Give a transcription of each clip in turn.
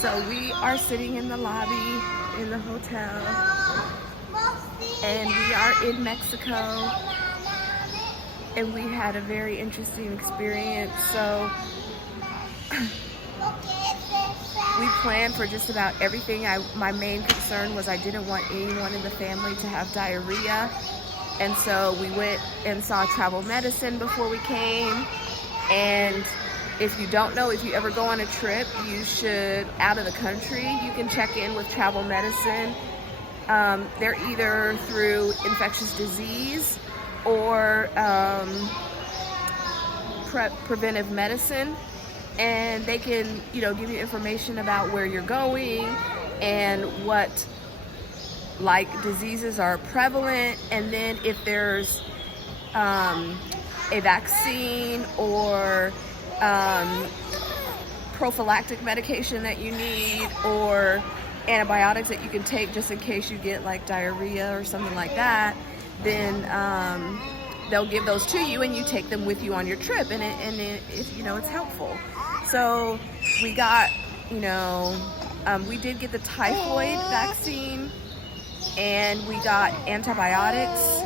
So we are sitting in the lobby in the hotel, and we are in Mexico, and we had a very interesting experience. So we planned for just about everything. My main concern was I didn't want anyone in the family to have diarrhea, and so we went and saw travel medicine before we came. And if you don't know, if you ever go on a trip, you should, out of the country, you can check in with travel medicine. They're either through infectious disease or preventive medicine, and they can, give you information about where you're going and what diseases are prevalent, and then if there's a vaccine or prophylactic medication that you need, or antibiotics that you can take just in case you get diarrhea or something like that, then they'll give those to you and you take them with you on your trip, and it's helpful. So we got, we did get the typhoid vaccine, and we got antibiotics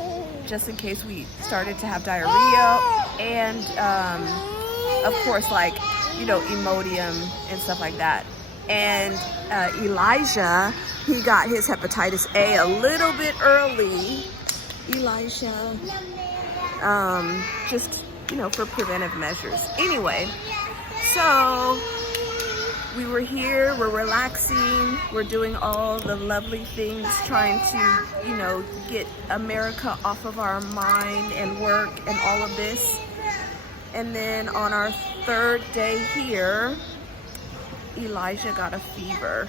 just in case we started to have diarrhea, and of course, Imodium and stuff like that. And Elijah, he got his hepatitis A a little bit early. Elijah, just, for preventive measures. Anyway, so we were here, we're relaxing, we're doing all the lovely things, trying to, get America off of our mind and work and all of this. And then on our third day here, Elijah got a fever.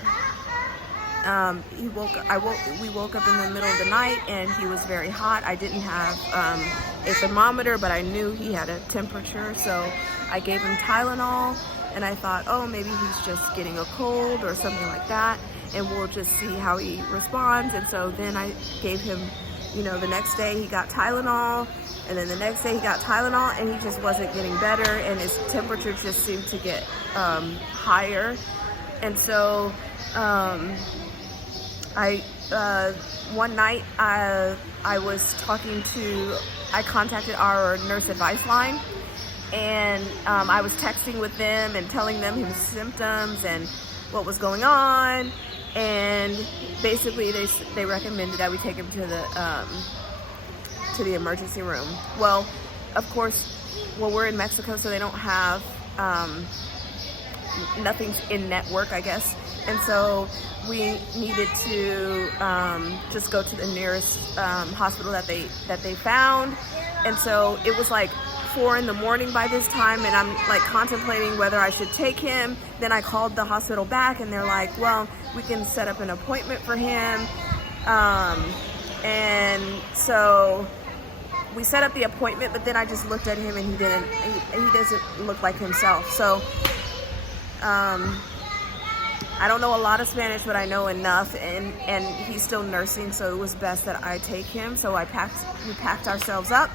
We woke up in the middle of the night and he was very hot. I didn't have a thermometer, but I knew he had a temperature, so I gave him Tylenol, and I thought, oh, maybe he's just getting a cold or something like that, and we'll just see how he responds. And so then I gave him, the next day he got Tylenol, and then the next day he got Tylenol, and he just wasn't getting better, and his temperature just seemed to get higher. And so one night I contacted our nurse advice line, and I was texting with them and telling them his symptoms and what was going on, and basically they recommended that we take him to the emergency room. Well, of course, we're in Mexico, so they don't have nothing's in network, I guess, and so we needed to just go to the nearest hospital that they found. And so it was 4 a.m. by this time, and I'm contemplating whether I should take him. Then I called the hospital back, and they're like, well, we can set up an appointment for him. And so we set up the appointment, but then I just looked at him and he doesn't look like himself. So I don't know a lot of Spanish, but I know enough, and he's still nursing, so it was best that I take him. So we packed ourselves up,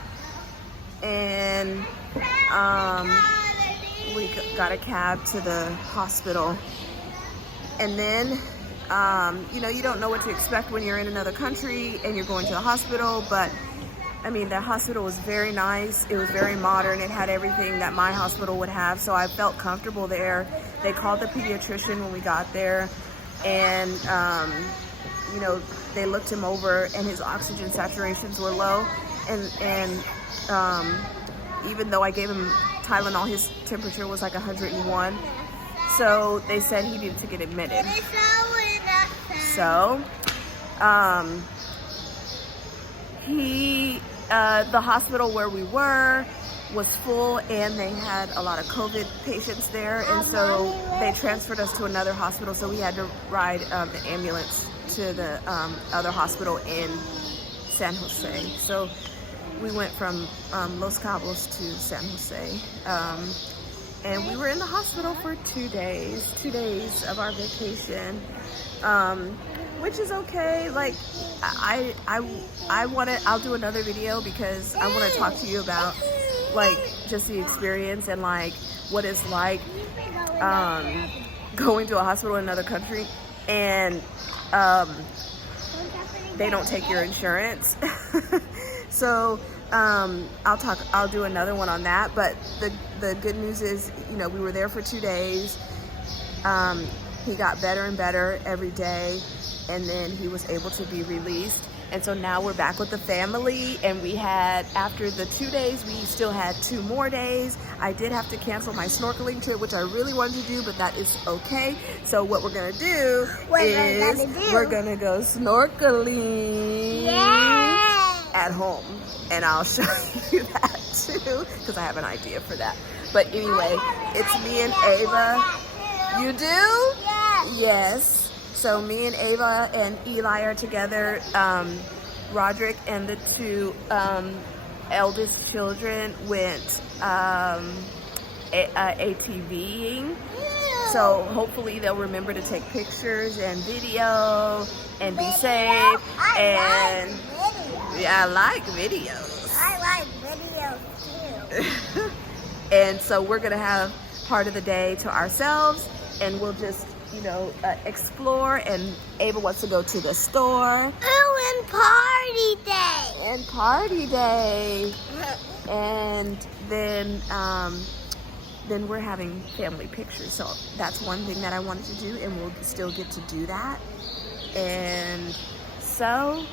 and we got a cab to the hospital. And then you don't know what to expect when you're in another country and you're going to the hospital, but I mean, the hospital was very nice. It was very modern. It had everything that my hospital would have, so I felt comfortable there. They called the pediatrician when we got there, and they looked him over, and his oxygen saturations were low, and even though I gave him Tylenol, his temperature was 101. So they said he needed to get admitted. So the hospital where we were was full, and they had a lot of COVID patients there, and so they transferred us to another hospital, so we had to ride the ambulance to the other hospital in San Jose. So we went from Los Cabos to San Jose, and we were in the hospital for 2 days of our vacation, which is okay. I'll do another video because I want to talk to you about just the experience and what it's like going to a hospital in another country, and they don't take your insurance. So I'll do another one on that. But the good news is, you know, we were there for 2 days. He got better and better every day, and then he was able to be released. And so now we're back with the family, and we had, after the 2 days, we still had 2 more days. I did have to cancel my snorkeling trip, which I really wanted to do, but that is okay. So what we're gonna do is we're gonna go snorkeling at home, and I'll show you that too, because I have an idea for that. But anyway, it's me and Ava. You do? Yes. So me and Ava and Eli are together. Roderick and the 2 eldest children went ATVing. So hopefully they'll remember to take pictures and video and be safe. And yeah, I like videos. I like videos too. And so we're gonna have part of the day to ourselves, and we'll just, you know, explore. And Ava wants to go to the store. Oh, and party day. And party day. And then we're having family pictures. So that's one thing that I wanted to do, and we'll still get to do that. And so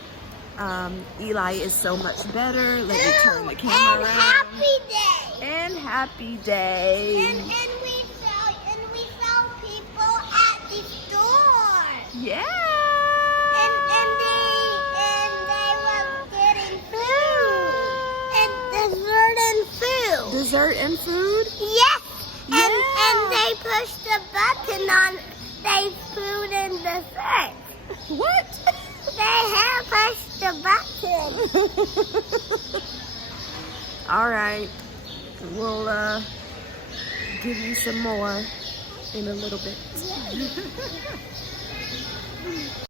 Eli is so much better. Let me turn the camera around. Happy day. And happy day. And we saw people at the store. Yeah. And they were getting food. And dessert and food. Dessert and food? Yes. Yeah. And they pushed the button on they food and dessert. What? They have pushed the button. All right. We'll give you some more in a little bit.